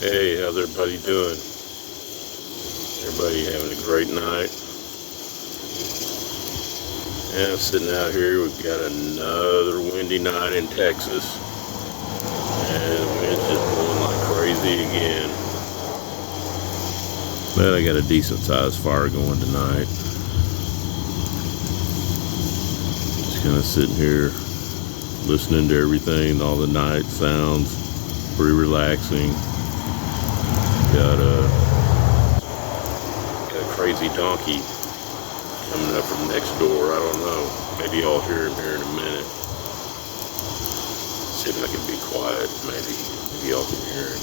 Hey, how's everybody doing? Everybody having a great night? Yeah, I'm sitting out here. We've got another windy night in Texas, and the wind's just blowing like crazy again. But I got a decent sized fire going tonight. Just kind of sitting here, listening to everything, all the night sounds. Pretty relaxing. Got a crazy donkey coming up from next door. I don't know. Maybe I'll hear him here in a minute. See if I can be quiet. Maybe y'all can hear him.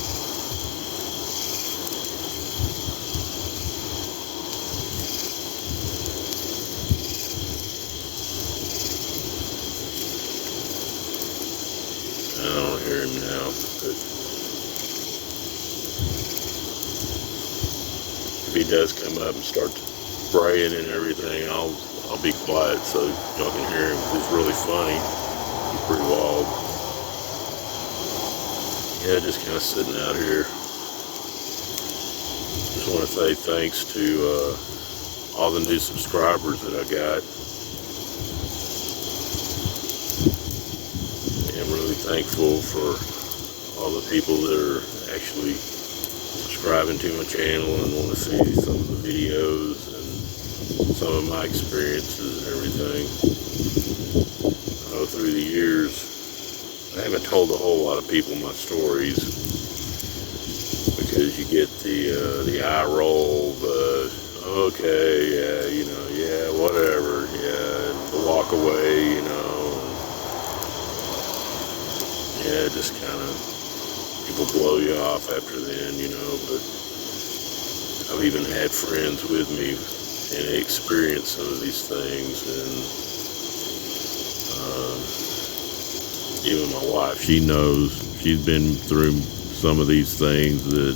I don't hear him now, but if he does come up and start braying and everything, I'll be quiet so y'all can hear him. He's really funny. He's pretty wild. Yeah, just kind of sitting out here. Just want to say thanks to all the new subscribers that I got. I'm really thankful for all the people that are actually subscribing to my channel and want to see some of the videos and some of my experiences and everything. Through the years, I haven't told a whole lot of people my stories because you get the eye roll, the okay, yeah, yeah, whatever, yeah, and the walk away, yeah, just kind of people blow you off after then, but I've even had friends with me and experienced some of these things, and even my wife, she knows. She's been through some of these things that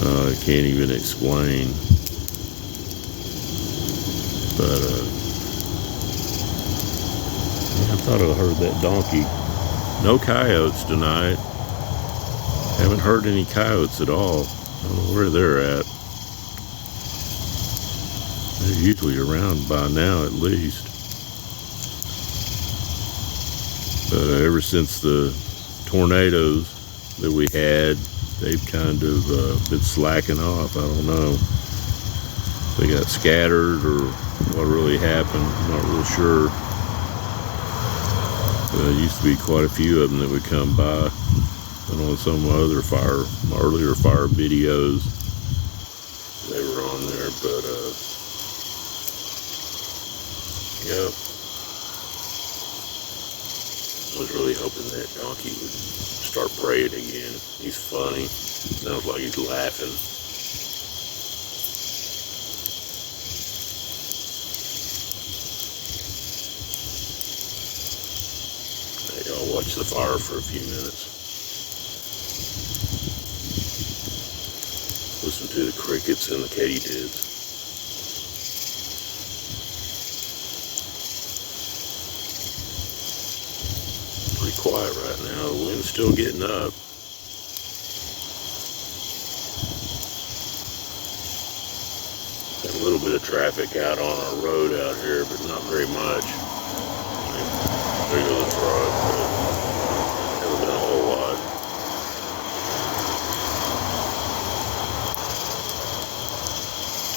I can't even explain. But yeah, I thought I heard that donkey. No coyotes tonight. Haven't heard any coyotes at all. I don't know where they're at. They're usually around by now at least. But ever since the tornadoes that we had, they've kind of been slacking off. I don't know if they got scattered or what really happened. I'm not real sure. But there used to be quite a few of them that would come by. And on some of my other my earlier fire videos, they were on there. But yeah. I was really hoping that donkey would start braying again. He's funny. Sounds like he's laughing. Hey, I'll watch the fire for a few minutes. Listen to the crickets and the katydids. Quiet right now. The wind's still getting up. Got a little bit of traffic out on our road out here, but not very much. There goes the truck, but hasn't been a whole lot.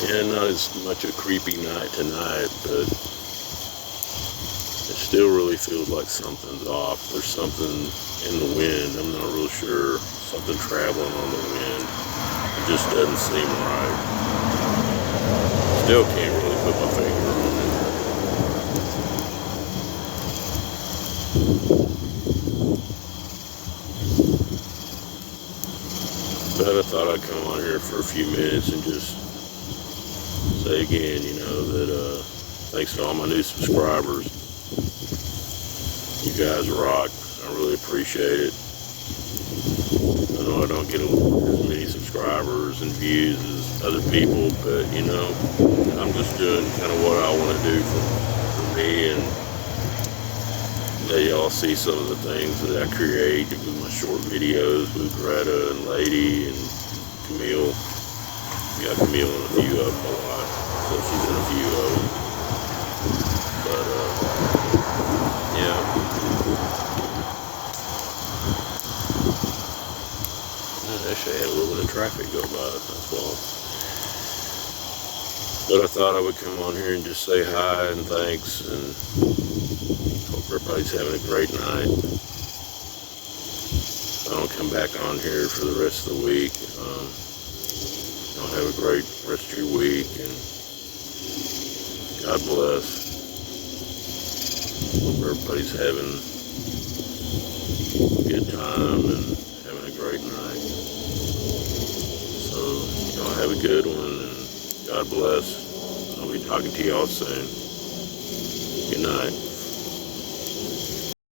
Yeah, not as much a creepy night tonight, but it still really feels like something's off. There's something in the wind. I'm not real sure. Something traveling on the wind. It just doesn't seem right. Still can't really put my finger on it. But I thought I'd come on here for a few minutes and just say again, that thanks to all my new subscribers. You guys rock. I really appreciate it. I know I don't get as many subscribers and views as other people, but I'm just doing kind of what I want to do for me, and let y'all see some of the things that I create with my short videos with Greta and Lady and Camille. Got Camille in a few of them a lot, so she's in a few of them. But yeah. Actually, I had a little bit of traffic go by, that's all. But I thought I would come on here and just say hi and thanks, and hope everybody's having a great night. I don't come back on here for the rest of the week. Y'all have a great rest of your week, and God bless. Hope everybody's having a good time and having a great night. So y'all have a good one, and God bless. I'll be talking to y'all soon. Good night.